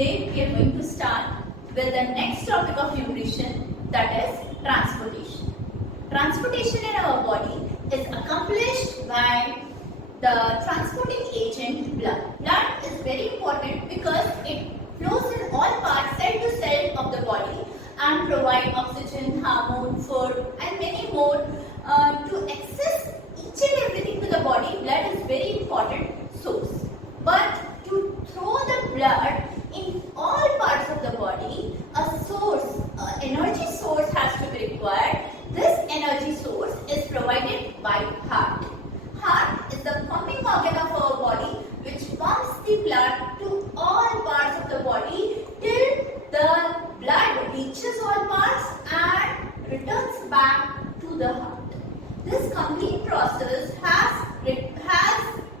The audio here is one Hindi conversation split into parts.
Today we are going to start with the next topic of nutrition, that is transportation. Transportation in our body is accomplished by the transporting agent blood. Blood is very important because it flows in all parts, cell to cell of the body, and provide oxygen, hormone, food and many more. To access each and everything to the body, blood is very important source. But to throw the blood in all parts of the body, a source, energy source has to be required. This energy source is provided by heart. Heart is the pumping organ of our body which pumps the blood to all parts of the body till the blood reaches all parts and returns back to the heart. This complete process has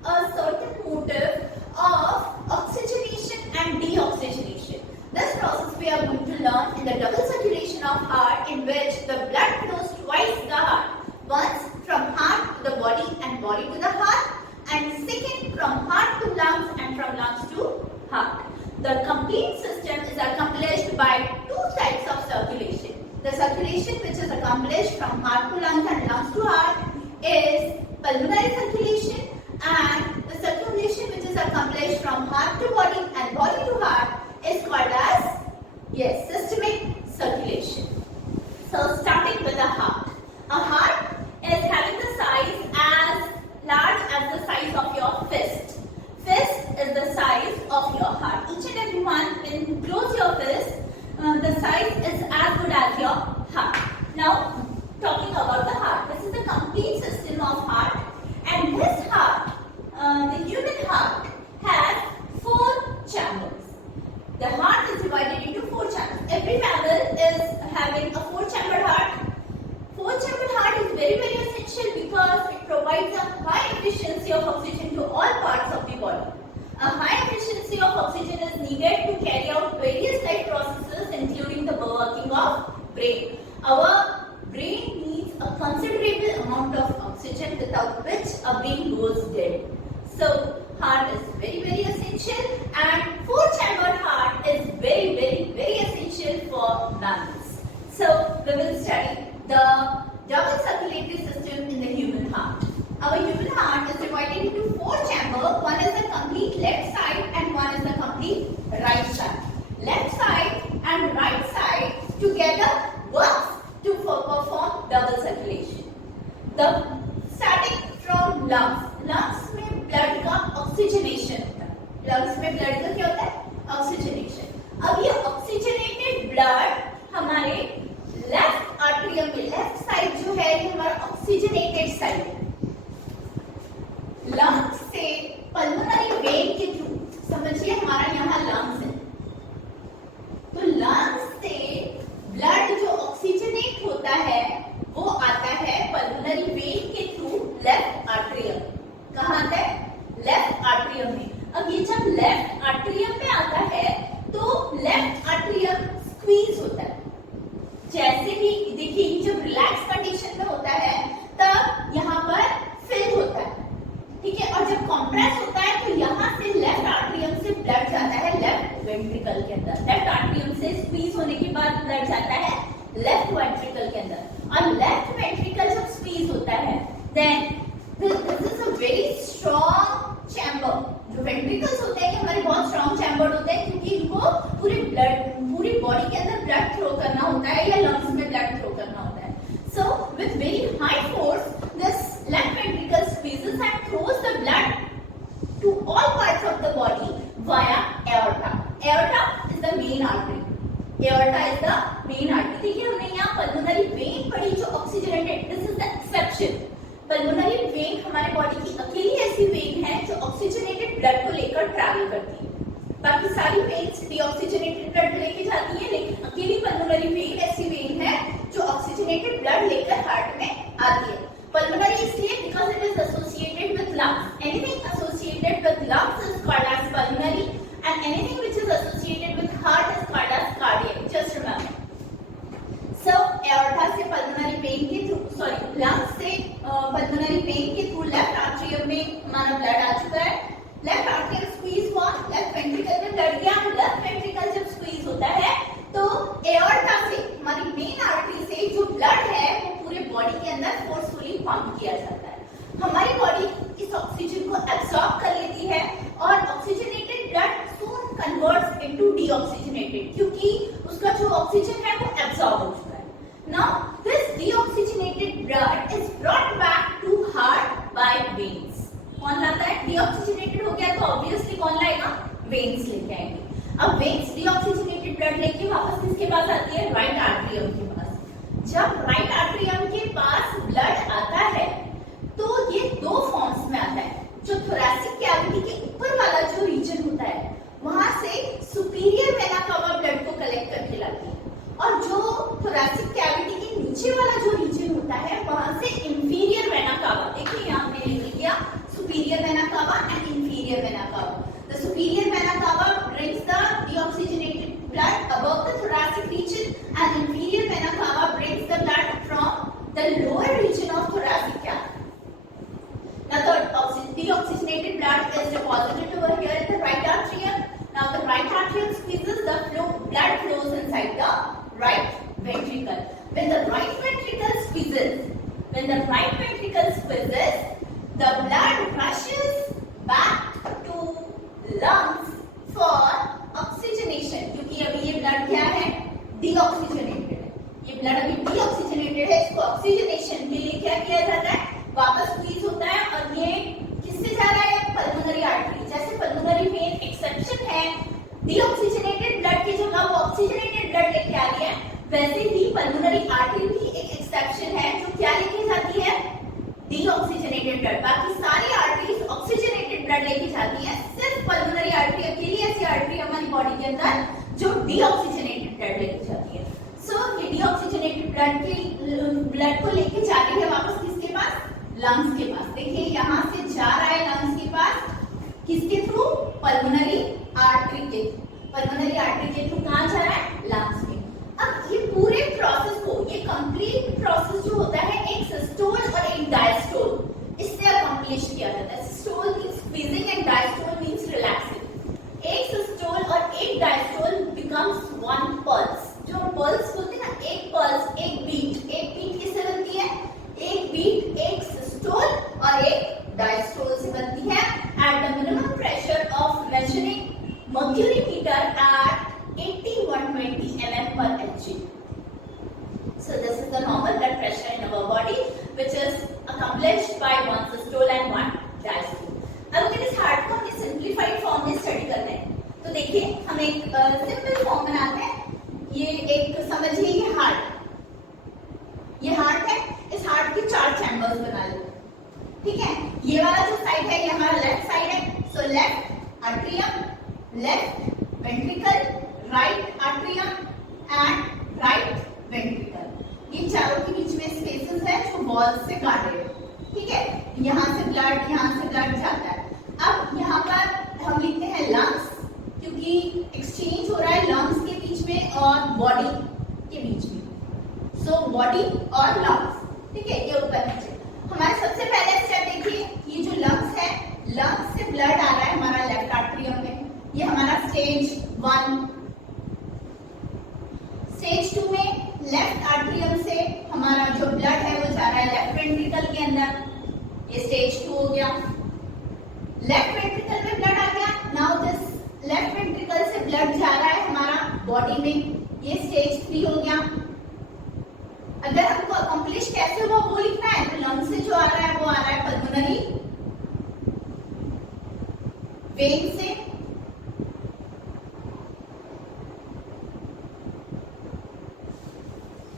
a certain motive of oxygenation and deoxygenation. This process we are going to learn in the double circulation of heart, in which the blood flows twice the heart. Once from heart to the body and body to the heart, and second from heart to lungs and from lungs to heart. The complete system is accomplished by two types of circulation. The circulation which is accomplished from heart to lungs and lungs to heart is pulmonary circulation, and the circulation which is accomplished from heart to body and body to heart is called as systemic circulation. So starting with the heart. A heart is having the size as large as the size of your fist. Fist is the size of your heart. Each and every one, when you close your fist, the size is as good as your heart. Now, talking about the heart. This is the complete system of heart, and this heart, the human heart, has 4 chambers. The heart is divided into 4 chambers. Every mammal is having a 4-chambered heart. 4-chambered heart is very, very essential because it provides a high efficiency of oxygen to all parts of the body. A high efficiency of oxygen is needed to carry out various life processes, including the working of brain. Our brain needs a considerable amount of oxygen, without which a brain goes dead. So, heart is very, very essential, and 4-chambered heart is very, very, very essential for mammals. So, we will study the double circulatory system in the human heart. Our human heart is divided into 4 chambers. One is the complete left side and one is the complete right side. Left side and right side together works to perform double circulation. The starting from lungs. Lungs में blood का oxygenation होता है. Lungs में blood का क्या होता है? Oxygenation. अब ये oxygenated blood हमारे लेफ्ट आर्टरियम में, लेफ्ट साइड जो है ये हमारा ऑक्सीजनेटेड साइड है. लंग्स से पल्मोनरी वेन के थ्रू, समझिए हमारा यहाँ लंग्स है, तो लंग्स से ब्लड जो ऑक्सीजनेट होता है वो आता है पल्मोनरी वेन के थ्रू लेफ्ट आर्टरियम. कहाँ आता है? लेफ्ट आर्टरियम में. अब ये जब लेफ्ट आर्टरियम में आता है तो लेफ्ट आर्टरियम स्क्वीज होता है. जैसे ही देखिए जब रिलैक्स कंडीशन में होता है तब यहाँ पर फिल होता है, ठीक है, और जब कॉम्प्रेस होता है तो यहाँ से लेफ्ट आर्टरियम से ब्लड जाता है लेफ्ट वेंट्रिकल के अंदर. लेफ्ट आर्टरियम से स्क्वीज होने के बाद ब्लड जाता है लेफ्ट वेंट्रिकल के अंदर, और लेफ्ट वेंट्रिकल जब स्क्वीज होता है then this is a very strong chamber. जो वेंट्रिकल्स होते हैं ये हमारे बहुत स्ट्रॉन्ग चैम्बर होते हैं, क्योंकि इनको पूरी बॉडी के अंदर ब्लड थ्रो करना होता है या लंग्स में ब्लड थ्रो करना होता है. So with very high force this left ventricle squeezes and throws the blood to all parts of the body via aorta. Aorta is the main artery. Aorta is the main artery. देखिए हमने यहाँ pulmonary vein पढ़ी जो oxygenated. This is the exception. Pulmonary vein हमारे बॉडी की अकेली ऐसी वेन है जो ऑक्सीजनेटेड ब्लड को लेकर ट्रैवल करती है. बाकी सारी वेन्स डीऑक्सीजनेटेड ब्लड लेके जाती है, लेकिन अकेली पल्मोनरी वेन ऐसी वेन है जो ऑक्सीजनेटेड ब्लड लेकर हार्ट में आती है. Pulmonary इसलिए because it is associated with lungs. Anything associated with lungs is called as pulmonary, and anything which is associated with heart is called as cardiac. Just remember. So aorta से pulmonary vein के through, lungs से pulmonary vein के through left atrium में हमारा blood आ चुका है. लेफ्ट आर्टरी स्क्वीज हुआ, लेफ्ट वेंट्रिकल में ब्लड गया, लेफ्ट वेंट्रिकल पंप किया जाता है। हमारी बॉडी इस ऑक्सीजन को एब्सॉर्ब कर लेती है और ऑक्सीजनेटेड ब्लड सून कन्वर्ट्स इनटू डीऑक्सीजनेटेड, क्योंकि उसका जो ऑक्सीजन है वो एब्सॉर्ब हो चुका है। Now this deoxygenated blood is brought back to heart by veins. कौन लाता है? डीऑक्सीजनेटेड हो गया तो ऑब्वियसली कौन लाएगा? वेन्स लेके आएंगे। अब वेन्स डीऑक्सीजनेटेड ब्लड लेके वापस किसके पास आती है? राइट आर्टरियम के पास। जब राइट आर्टरियम के पास ब्लड आता है तो ये दो फॉर्म्स में आता है। जो थोरैसिक कैविटी के ऊपर वाला जो रीजन होता है वहां से सुपीरियर वेना कावा ब्लड को कलेक्ट करके लाती है, और जो थोरैसिक कैविटी के नीचे वाला जो रीजन होता है वहां से इंफीरियर वेना कावा, देखिए यहाँ मैंने लिख दिया superior vena cava and inferior vena cava. The superior vena cava brings the deoxygenated blood above the thoracic region, and inferior vena cava brings the blood from the lower region of thoracic cavity. Now the deoxygenated blood is deposited over here in the right atrium. Now the right atrium squeezes, the blood flows inside the right ventricle. When the right ventricle squeezes, the blood rushes back to lungs for oxygenation, क्योंकि अभी ये ब्लड क्या है? डीऑक्सीजनेटेड है। ये ब्लड अभी डीऑक्सीजनेटेड है, इसको ऑक्सीजनेशन के लिए क्या किया जाता है? वापस स्क्वीज होता है, और ये किससे जा रहा है? Pulmonary artery. जैसे पल्मोनरी वेन एक्सेप्शन है, डीऑक्सीजनेटेड ब्लड की जगह वो ऑक्सीजनेटेड ब्लड लेके आ रही है, वैसे ही पल्मोनरी आर्टरी भी एक एक्सेप्शन है जो क्या लेके जाती है? Deoxygenated blood. बाकी सारी आर्टरीज ऑक्सीजनेटेड ब्लड लेके जाती है, सिर्फ पल्मोनरी आर्टरी अकेली ऐसी आर्टरी हमारी बॉडी के अंदर जो डीऑक्सीजनेटेड ब्लड लेके जाती है। सो ये डीऑक्सीजनेटेड ब्लड को लेके जा रही है वापस किसके पास? लंग्स के पास। देखिए यहाँ से जा रहा है लंग्स के पास, किसके थ्रू? पल्मोनरी आर्टरी के थ्रू। पल्मोनरी आर्टरी के थ्रू कहाँ जा रहा है? लंग्स में। अब ये पूरे प्रोसेस को, ये कंप्लीट प्रोसेस जो होता है एक सिस्टोल और एक डायस्टोल, इससे अकम्प्लिश किया जाता है। Systole means squeezing and diastole means relaxing. एक सिस्टोल और एक डायस्टोल बिकम्स वन पल्स। जो पल्स बोलते हैं ना, एक पल्स, एक बीट किससे बनती है? एक बीट एक सिस्टोल और एक डायस्टोल से बनती है at the minimum pressure of measuring mercury meter at 80-120 mm per Hg. So this is the normal blood pressure in our body, which is accomplished by one systole and one diastole. अब अगर इस हार्ट को हमने सिंप्लीफाइड फॉर्म में स्टडी करना है, तो देखिए हम एक सिंपल फॉर्म बनाते हैं। ये एक समझिए ये हार्ट है। इस हार्ट के 4 चैम्बर्स बना लेते हैं, ठीक है? ये वाला जो साइड है ये हमारा लेफ्ट साइड है। So left atrium, left ventricle, right atrium and right ventricle. ये चारों के बीच में स्पेसेस है जो वॉल्स से गार्डेड है, ठीक है? यहाँ से ब्लड जाता है। अब यहाँ पर हम लिखते हैं लंग्स, क्योंकि एक्सचेंज हो रहा है लंग्स के बीच में और बॉडी के बीच में। सो बॉडी और लंग्स, ठीक है? ये ऊपर नीचे। हमारे सबसे पहले स्टेप देखिए, ये जो लंग्स है, लंग्स से ब्लड आ रहा है हमारा लेफ्ट आर्टरियम में, ये हमारा स्टेज 1। स्टेज 2 में लेफ्ट आर्टरियम से हमारा जो ब्लड है वो जा रहा है लेफ्ट वेंट्रिकल के अंदर, ये स्टेज 2 हो गया। लेफ्ट वेंट्रिकल में ब्लड आ गया। नाउ दिस लेफ्ट वेंट्रिकल से ब्लड जा रहा है हमारा बॉडी में, ये स्टेज 3 हो गया। अगर हमको अकम्प्लिश कैसे हुआ वो लिखना है, तो लंग से जो आ रहा है वो आ रहा है पल्मोनरी वेन से,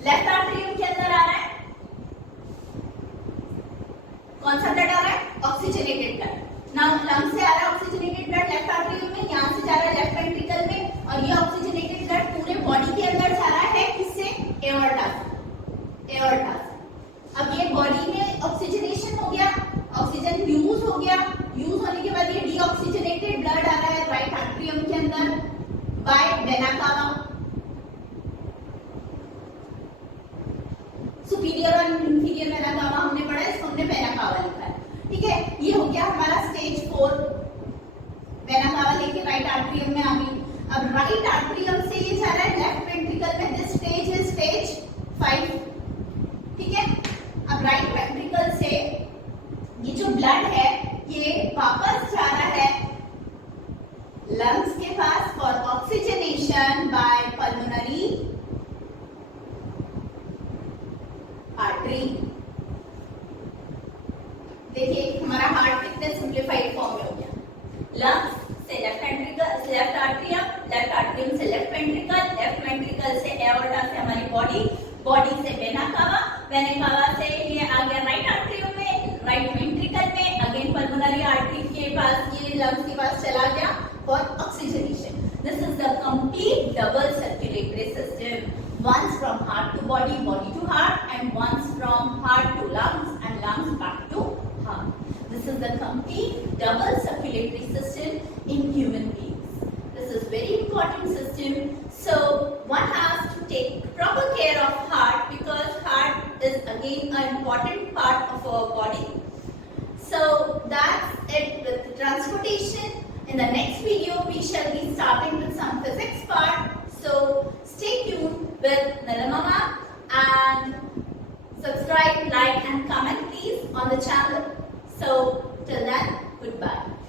लेफ्ट आर्टरियम के अंदर आ रहा है कौन सा ब्लड आ रहा है? Oxygenated blood. नाउ लंग से आ रहा है ऑक्सीजनेटेड ब्लड लेफ्ट आर्टरियम में, यहाँ से जा रहा है लेफ्ट वेंट्रिकल में, और ये ऑक्सीजनेटेड ब्लड पूरे बॉडी के अंदर जा रहा है किससे? एओर्टा से। अब ये बॉडी में ऑक्सीजनेशन हो गया, ऑक्सीजन यूज हो गया। यूज होने के बाद ये डीऑक्सीजनेटेड ब्लड आ रहा है राइट आर्टरियम के अंदर बाय वेना कावा। सुपीरियर और इंफीरियर वेना कावा हमने पढ़ा, इसको हमने वेना कावा लिखा है, ठीक है? ये हो गया हमारा स्टेज 4। वेना कावा लेके राइट आर्टरियम में आ गई। अब राइट आर्टरियम से ये जा रहा है लेफ्ट वेंट्रिकल में, दिस स्टेज इज स्टेज 5, ठीक है? अब राइट वेंट्रिकल से ब्लड है ये वापस जा रहा है लंग्स के पास for oxygenation by pulmonary artery. देखिए हमारा हार्ट कितने सिंप्लीफाइड फॉर्म में हो गया। लंग्स से लेफ्ट वेंट्रिकल, लेफ्ट आर्टरियम से लेफ्ट वेंट्रिकल से एओर्टा से हमारी बॉडी से वेना कावा से ये आ गया राइट आर्टरियम में, राइट वेंट्रिकल में, अगेन पल्मोनरी आर्टरी के पास, ये लंग्स के पास चला गया for oxygenation. This is the complete double circulatory system, once from heart to body, body to heart, and once from heart to lungs and lungs back to heart. This is the complete double circulatory system in human beings. This is very important system. So one has to take proper care of heart because heart is again an important part of our body. So that's it with transportation. In the next video, we shall be starting with some physics part. So stay tuned with Nilamama and subscribe, like and comment please on the channel. So till then, goodbye.